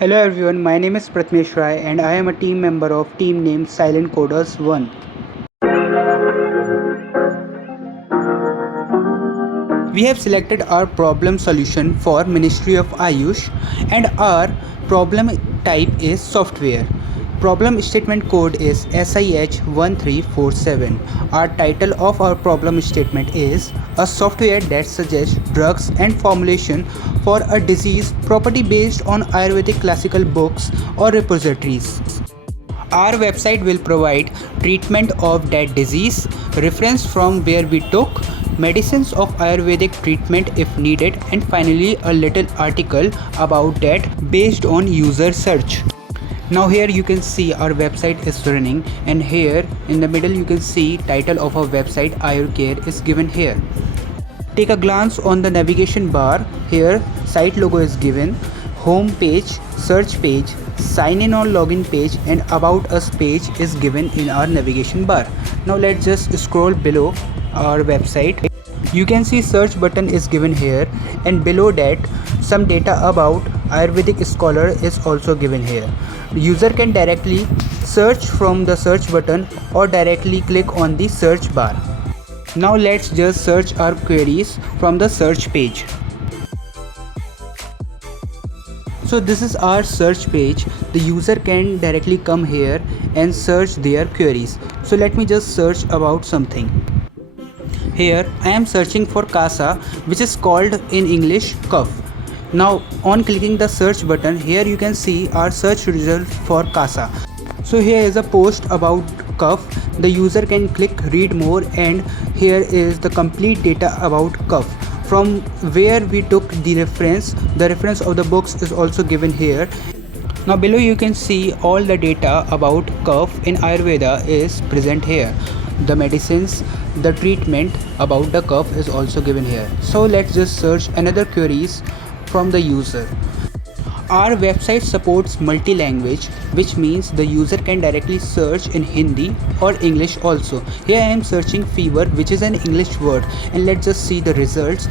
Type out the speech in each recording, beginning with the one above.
Hello everyone, my name is Pratmesh Rai and I am a team member of team named Silent Coders 1. We have selected our problem solution for Ministry of Ayush and our problem type is software. Problem statement code is SIH1347. Our title of our problem statement is a software that suggests drugs and formulation for a disease property based on Ayurvedic classical books or repositories. Our website will provide treatment of that disease, reference from where we took, medicines of Ayurvedic treatment if needed, and finally a little article about that based on user search. Now here you can see our website is running, and here in the middle you can see title of our website Ayurcare is given here. Take a glance on the navigation bar. Here site logo is given, home page, search page, sign in or login page and about us page is given in our navigation bar. Now let's just scroll below our website. You can see search button is given here, and below that some data about Ayurvedic scholar is also given here. The user can directly search from the search button or directly click on the search bar. Now let's just search our queries from the search page. So this is our search page. The user can directly come here and search their queries. So let me just search about something. Here I am searching for Kasa, which is called in English cough. Now on clicking the search button, here you can see our search result for Kasa. So here is a post about cough. The user can click read more, and here is the complete data about cough. From where we took the reference of the books is also given here. Now below you can see all the data about cough in Ayurveda is present here. The medicines, the treatment about the cough is also given here. So let's just search another queries from the user. Our website supports multi-language, which means the user can directly search in Hindi or English also. Here I am searching fever, which is an English word, and let's just see the results.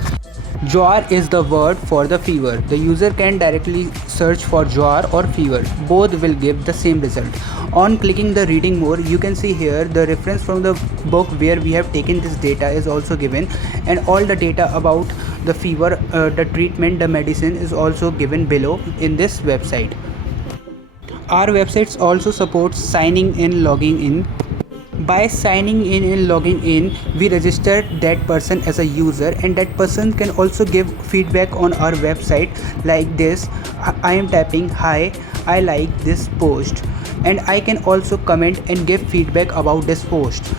Jwar is the word for the fever. The user can directly search for jwar or fever. Both will give the same result. On clicking the reading more, you can see here the reference from the book where we have taken this data is also given, and all the data about the fever, the treatment, the medicine is also given below in this website. Our websites also supports signing in, logging in. By signing in and logging in, we register that person as a user, and that person can also give feedback on our website like this. I am typing hi, I like this post, and I can also comment and give feedback about this post.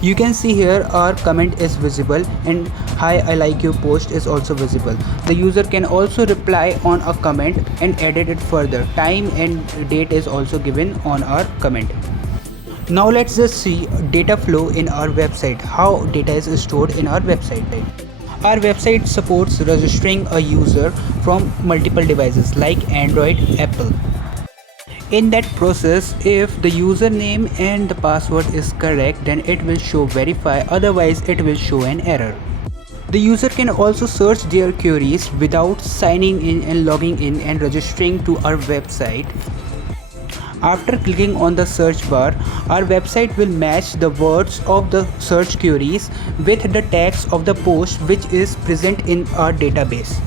You can see here our comment is visible, and hi, I like your post is also visible. The user can also reply on a comment and edit it further. Time and date is also given on our comment. Now let's just see data flow in our website, how data is stored in our website. Our website supports registering a user from multiple devices like Android, Apple. In that process, if the username and the password is correct, then it will show verify, otherwise it will show an error. The user can also search their queries without signing in and logging in and registering to our website. After clicking on the search bar, our website will match the words of the search queries with the tags of the post which is present in our database.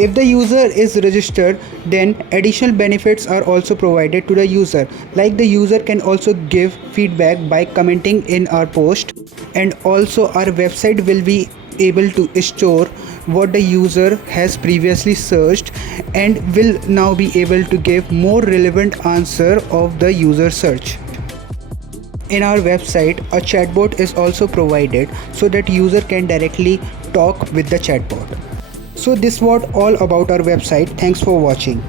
If the user is registered, then additional benefits are also provided to the user. Like the user can also give feedback by commenting in our post, and also our website will be able to store what the user has previously searched and will now be able to give more relevant answer of the user search. In our website, a chatbot is also provided so that user can directly talk with the chatbot. So this was all about our website. Thanks for watching.